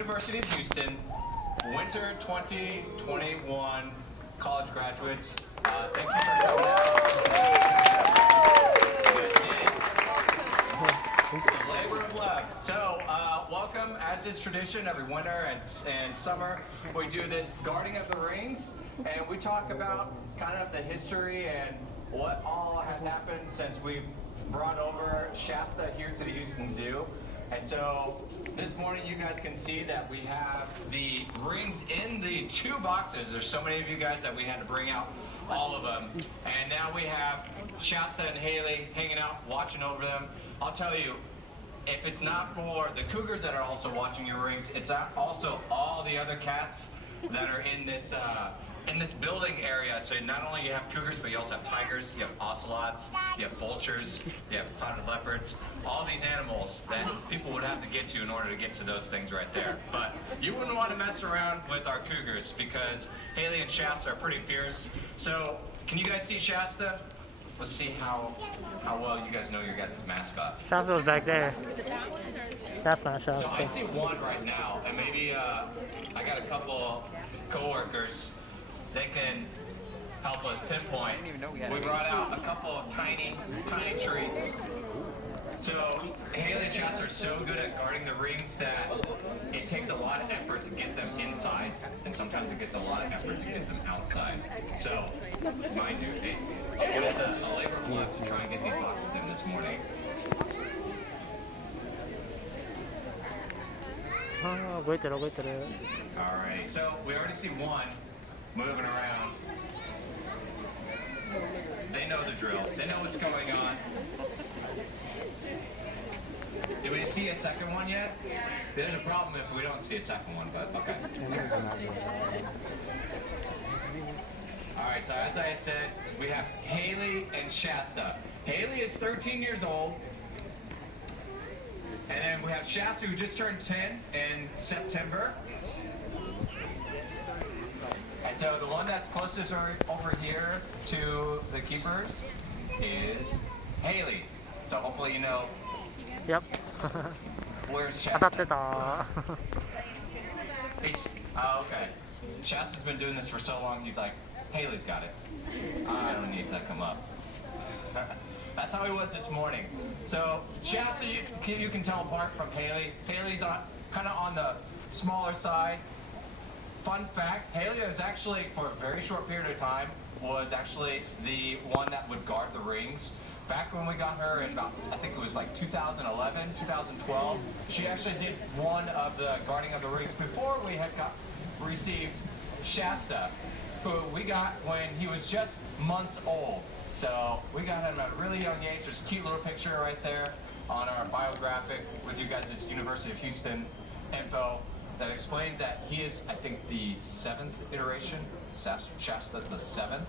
University of Houston, winter 2021 college graduates. Thank you for coming out. It's a labor of love. So, welcome, as is tradition, every winter and summer, we do this Guarding of the Rings, and we talk about kind of the history and what all has happened since we brought over Shasta here to the Houston Zoo. And so this morning you guys can see that we have the rings in the two boxes. There's so many of you guys that we had to bring out all of them. And now we have Shasta and Haley hanging out, watching over them. I'll tell you, if it's not for the cougars that are also watching your rings, it's also all the other cats that are in this building area. So not only you have cougars, but you also have tigers, you have ocelots, you have vultures, you have spotted leopards, all these animals that people would have to get to in order to get to those things right there. But you wouldn't want to mess around with our cougars because Haley and Shasta are pretty fierce. So can you guys see Shasta? Let's see how well you guys know your guys' mascot. Shasta was back there. That's not So I Shasta. see one right now, and maybe I got a couple coworkers. They can help us pinpoint. We brought out a couple of tiny treats. So Haley and Shasta are so good at guarding the rings that it takes a lot of effort to get them inside, and sometimes it gets a lot of effort to get them outside. So, mind you, it was a labor of love to try and get these boxes in this morning. Oh, 動いてる動いてる。 All right, so we already see one moving around. They know the drill. They know what's going on. Do we see a second one yet? There's a problem if we don't see a second one, but okay. All right, so as I had said, we have Haley and Shasta. Haley is 13 years old. And then we have Shasta, who just turned 10 in September. And so the one that's closest over here to the keepers is Haley. So hopefully you know Yep. where's 当たって Shasta. た。 Okay. Shasta's been doing this for so long, he's like, Haley's got it. I don't need to come up. That's how he was this morning. So Shasta, you can tell apart from Haley. Haley's kind of on the smaller side. Fun fact, Haley was actually, for a very short period of time, was actually the one that would guard the rings. Back when we got her in about, I think it was like 2011, 2012, she actually did one of the guarding of the rings before we had received Shasta, who we got when he was just months old. So we got him at a really young age. There's a cute little picture right there on our biographic with you guys' University of Houston info that explains that he is, I think, the 7th iteration. Shasta's the 7th.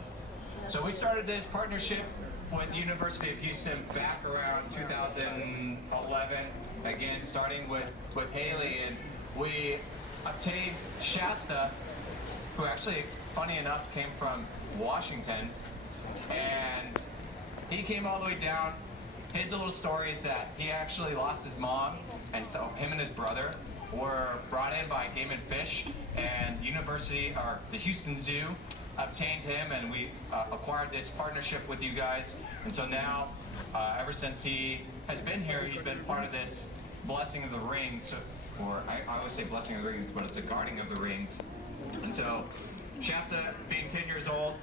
So we started this partnership with the University of Houston back around 2011, again starting with Haley, and we obtained Shasta, who actually, funny enough, came from Washington, and he came all the way down. His little story is that he actually lost his mom, and so him and his brother were brought in by Game and Fish, and the Houston Zoo obtained him, and we acquired this partnership with you guys. And so now, ever since he has been here, he's been part of this Blessing of the Rings, or I always say Blessing of the Rings, but it's a Guarding of the Rings. And so Shasta, being 10 years old,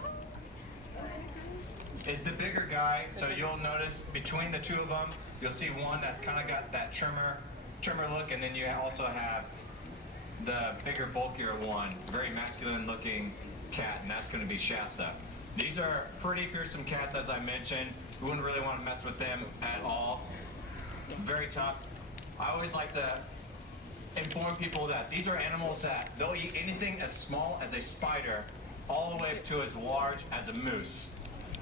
is the bigger guy. So you'll notice between the two of them, you'll see one that's kind of got that trimmer look, and then you also have the bigger, bulkier one, very masculine looking cat, and that's going to be Shasta. These are pretty fearsome cats, as I mentioned. We wouldn't really want to mess with them at all. Very tough. I always like to inform people that these are animals that they'll eat anything as small as a spider all the way to as large as a moose.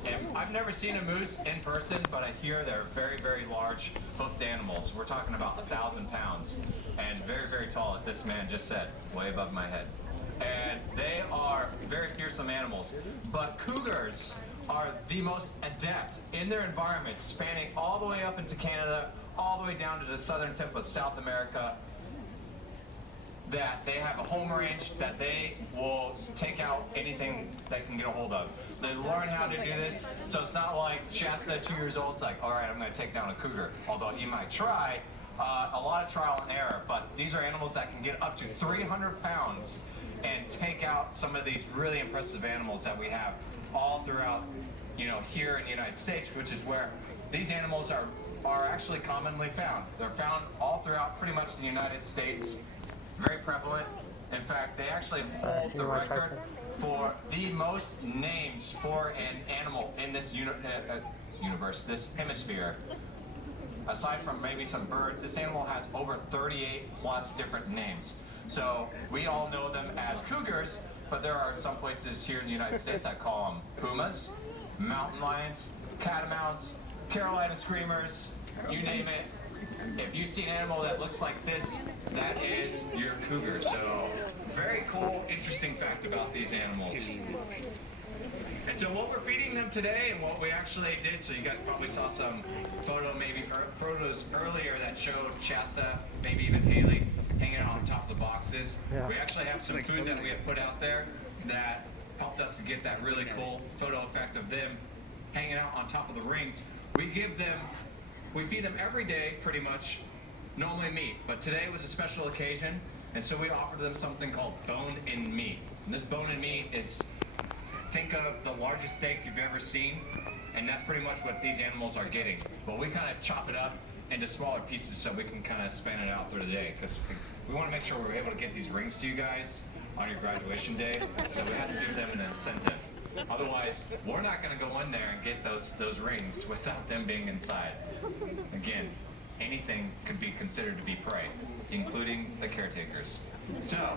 And I've never seen a moose in person, but I hear they're very, very large hoofed animals. We're talking about 1,000 pounds and very, very tall, as this man just said, way above my head. And they are very fearsome animals. But cougars are the most adept in their environment, spanning all the way up into Canada, all the way down to the southern tip of South America. that they have a home range that they will take out anything they can get a hold of. They learn how to do this, so it's not like Shasta, 2 years old, it's like, all right, I'm going to take down a cougar. Although he might try, a lot of trial and error, but these are animals that can get up to 300 pounds and take out some of these really impressive animals that we have all throughout, here in the United States, which is where these animals are actually commonly found. They're found all throughout pretty much the United States, very prevalent. In fact, they actually hold the record for the most names for an animal in this universe, this hemisphere. Aside from maybe some birds, this animal has over 38 plus different names. So we all know them as cougars, but there are some places here in the United States that call them pumas, mountain lions, catamounts, Carolina screamers, you name it. If you see an animal that looks like this, that is your cougar. So very cool, interesting fact about these animals. And so what we're feeding them today and what we actually did, so you guys probably saw some photos earlier that showed Shasta, maybe even Haley, hanging out on top of the boxes. Yeah. We actually have some food that we have put out there that helped us to get that really cool photo effect of them hanging out on top of the rings. We feed them every day pretty much, normally meat, but today was a special occasion, and so we offered them something called bone-in meat. And this bone-in meat is, think of the largest steak you've ever seen, and that's pretty much what these animals are getting. But we kind of chop it up into smaller pieces so we can kind of span it out through the day, because we want to make sure we're able to get these rings to you guys on your graduation day, so we have to give them an incentive. Otherwise, we're not going to go in there and get those rings without them being inside. Again, anything could be considered to be prey, including the caretakers. So,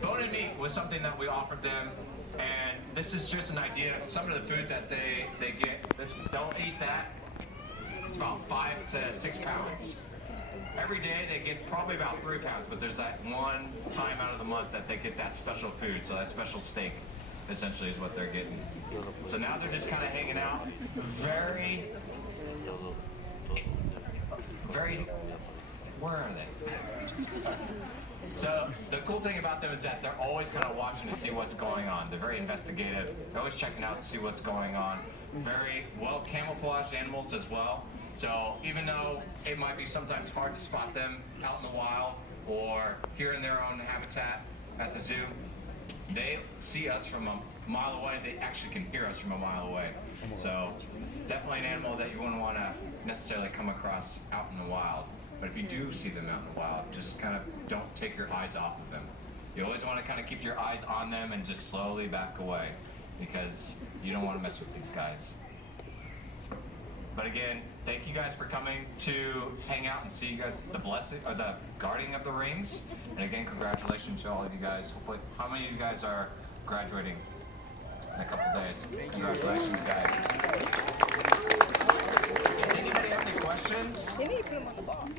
bone-in meat was something that we offered them, and this is just an idea of some of the food that they get. Don't eat that. It's about 5 to 6 pounds. Every day they get probably about 3 pounds, but there's that one time out of the month that they get that special food, so that special steak essentially is what they're getting. So now they're just kind of hanging out. Very, where are they? So the cool thing about them is that they're always kind of watching to see what's going on. They're very investigative. They're always checking out to see what's going on. Very well camouflaged animals as well. So even though it might be sometimes hard to spot them out in the wild or here in their own habitat at the zoo, they see us from a mile away. They actually can hear us from a mile away. So definitely an animal that you wouldn't want to necessarily come across out in the wild. But if you do see them out in the wild, just kind of don't take your eyes off of them. You always want to kind of keep your eyes on them and just slowly back away, because you don't want to mess with these guys. But again, thank you guys for coming to hang out and see you guys, the blessing or the guarding of the rings. And again, congratulations to all of you guys. Hopefully, how many of you guys are graduating in a couple days? Congratulations, guys. Does anybody have any questions? Maybe you put them on the box.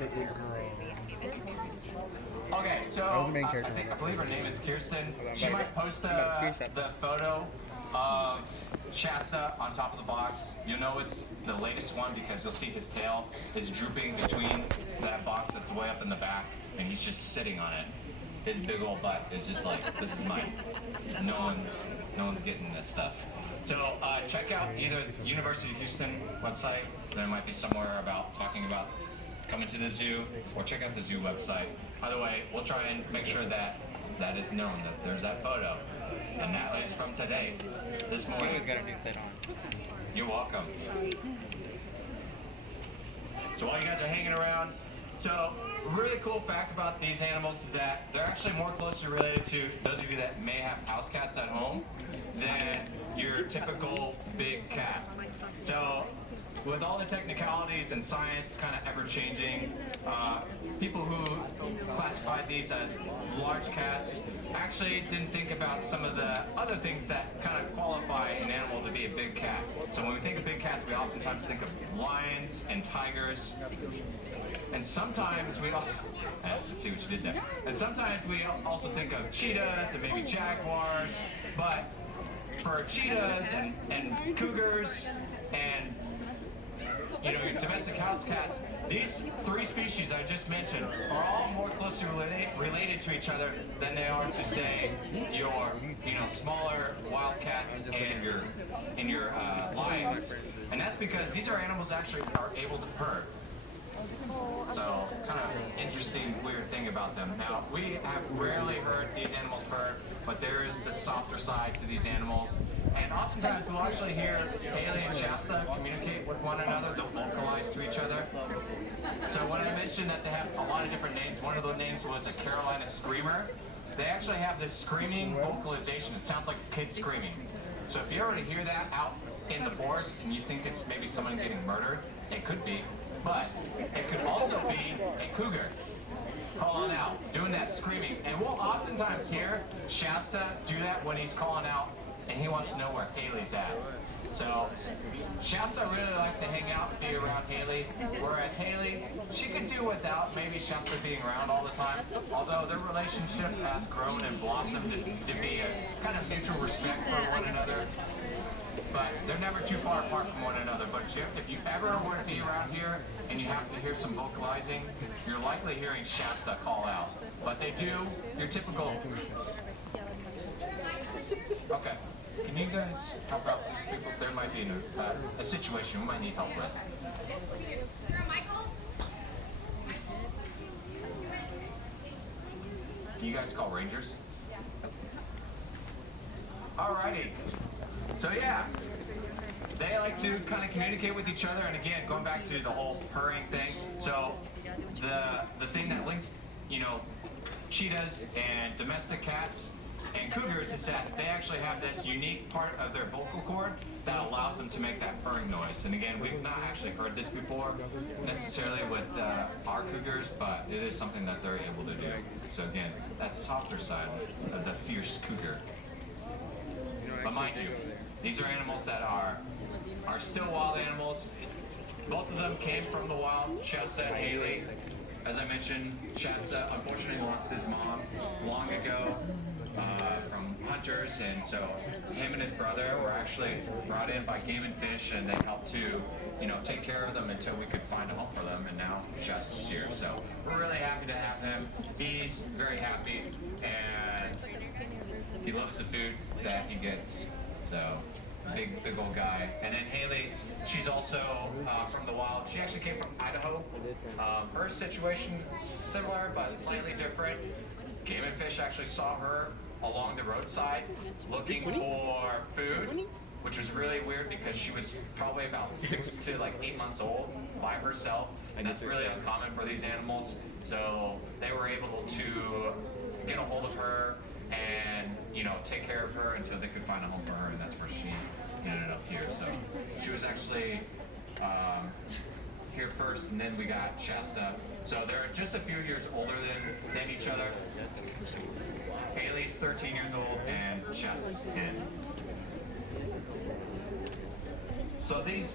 It's a girl. Okay, so That was the main character. I believe her name is Kirsten. She might post the photo of Shasta on top of the box. You'll know it's the latest one because you'll see his tail is drooping between that box that's way up in the back, and he's just sitting on it. His big old butt is just like, this is mine. No one's getting this stuff. So check out either the University of Houston website. There might be somewhere about talking about coming to the zoo, or check out the zoo website. Either way, we'll try and make sure that that is known, that there's that photo. And that is from today, this morning. You always gotta do set on. You're welcome. So while you guys are hanging around, so really cool fact about these animals is that they're actually more closely related to those of you that may have house cats at home than your typical big cat. So with all the technicalities and science kind of ever changing, people who classified these as large cats actually didn't think about some of the other things that kind of qualify an animal to be a big cat. So when we think of big cats, we oftentimes think of lions and tigers. And sometimes we also, let's see what you did there. And sometimes we also think of cheetahs and maybe jaguars, but for cheetahs and cougars and you know, your domestic house cats, these three species I just mentioned are all more closely related to each other than they are to, say, your, you know, smaller wild cats and your lions. And that's because these are animals that actually are able to purr. So, kind of interesting, weird thing about them. Now, we have rarely heard these animals purr, but there is the softer side to these animals. And oftentimes we'll actually hear Haley and Shasta communicate with one another. They'll vocalize to each other. So when I mentioned that they have a lot of different names, one of the names was a Carolina Screamer. They actually have this screaming vocalization. It sounds like a kid screaming. So if you ever hear that out in the forest and you think it's maybe someone getting murdered, it could be. But it could also be a cougar calling out, doing that screaming. And we'll oftentimes hear Shasta do that when he's calling out and he wants to know where Haley's at. So Shasta really likes to hang out and be around Haley, whereas Haley, she could do without maybe Shasta being around all the time, although their relationship has grown and blossomed to be a kind of mutual respect for one another. But they're never too far apart from one another. But if you ever were to be around here and you have to hear some vocalizing, you're likely hearing Shasta call out. But they do your typical... Okay. Can you guys help out these people? There might be a situation we might need help with. Can you guys call Rangers? Alrighty. So yeah, they like to kind of communicate with each other, and again, going back to the whole purring thing. So the thing that links, you know, cheetahs and domestic cats and cougars is that they actually have this unique part of their vocal cord that allows them to make that purring noise. And again, we've not actually heard this before necessarily with our cougars, but it is something that they're able to do. So again, that softer side of the fierce cougar. But mind you, these are animals that are still wild animals. Both of them came from the wild. Shasta and Haley, as I mentioned, Shasta unfortunately lost his mom long ago from hunters, and so him and his brother were actually brought in by Game and Fish, and they helped to, you know, take care of them until we could find a home for them. And now Shasta's here, so we're really happy to have him. He's very happy, and he loves the food that he gets. So big old guy. And then Haley, she's also from the wild. She actually came from Idaho. Her situation similar but slightly different. Game and Fish actually saw her along the roadside looking for food, which was really weird because she was probably about 6 to like 8 months old by herself, and that's really uncommon for these animals. So they were able to get a hold of her and, you know, take care of her until they could find a home for her, and that's where she ended up here. So she was actually here first, and then we got Shasta. So they're just a few years older than each other. Haley's 13 years old and Shasta's 10. So these,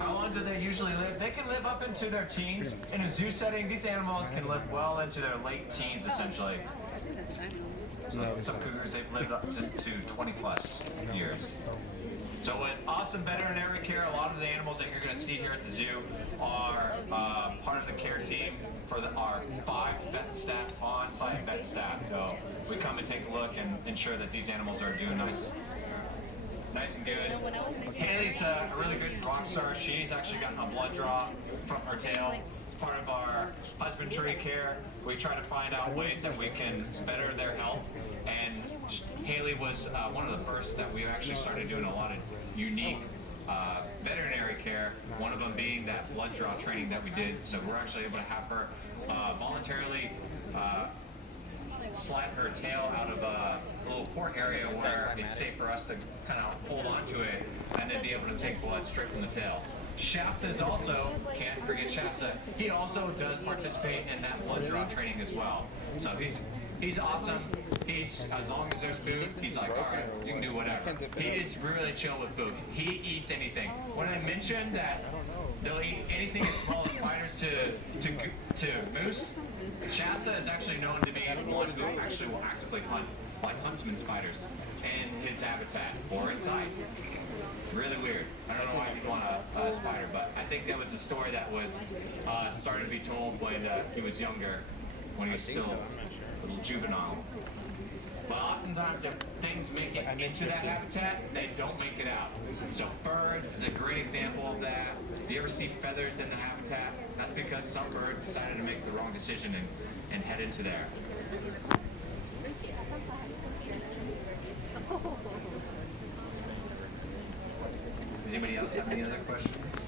how long do they usually live? They can live up into their teens. In a zoo setting, these animals can live well into their late teens, essentially. So some cougars, they've lived up to 20 plus years. So with awesome veterinary care, a lot of the animals that you're going to see here at the zoo are part of the care team for our 5 vet staff, on-site vet staff. So we come and take a look and ensure that these animals are doing nice and good. Haley's a really good rock star. She's actually gotten a blood draw from her tail. Part of our husbandry care, we try to find out ways that we can better their health. And Haley was one of the first that we actually started doing a lot of unique veterinary care, one of them being that blood draw training that we did. So we're actually able to have her voluntarily slide her tail out of a little port area where it's safe for us to kind of hold onto it and then be able to take blood straight from the tail. Shasta is also, can't forget Shasta, he also does participate in that blood draw training as well. So he's awesome. He's, as long as there's food, he's like, all right, you can do whatever. He is really chill with food. He eats anything. When I mentioned that they'll eat anything as small as spiders to moose, Shasta is actually known to be one who actually will actively hunt, like huntsman spiders, in his habitat or inside. Really weird. I don't know why you'd want a spider, but I think think that was a story that was started to be told when he was younger, when he was still a little juvenile. But oftentimes, if things make it into that habitat, they don't make it out. So birds is a great example of that. If you ever see feathers in the habitat, that's because some bird decided to make the wrong decision and head into there. Anybody else have any other questions?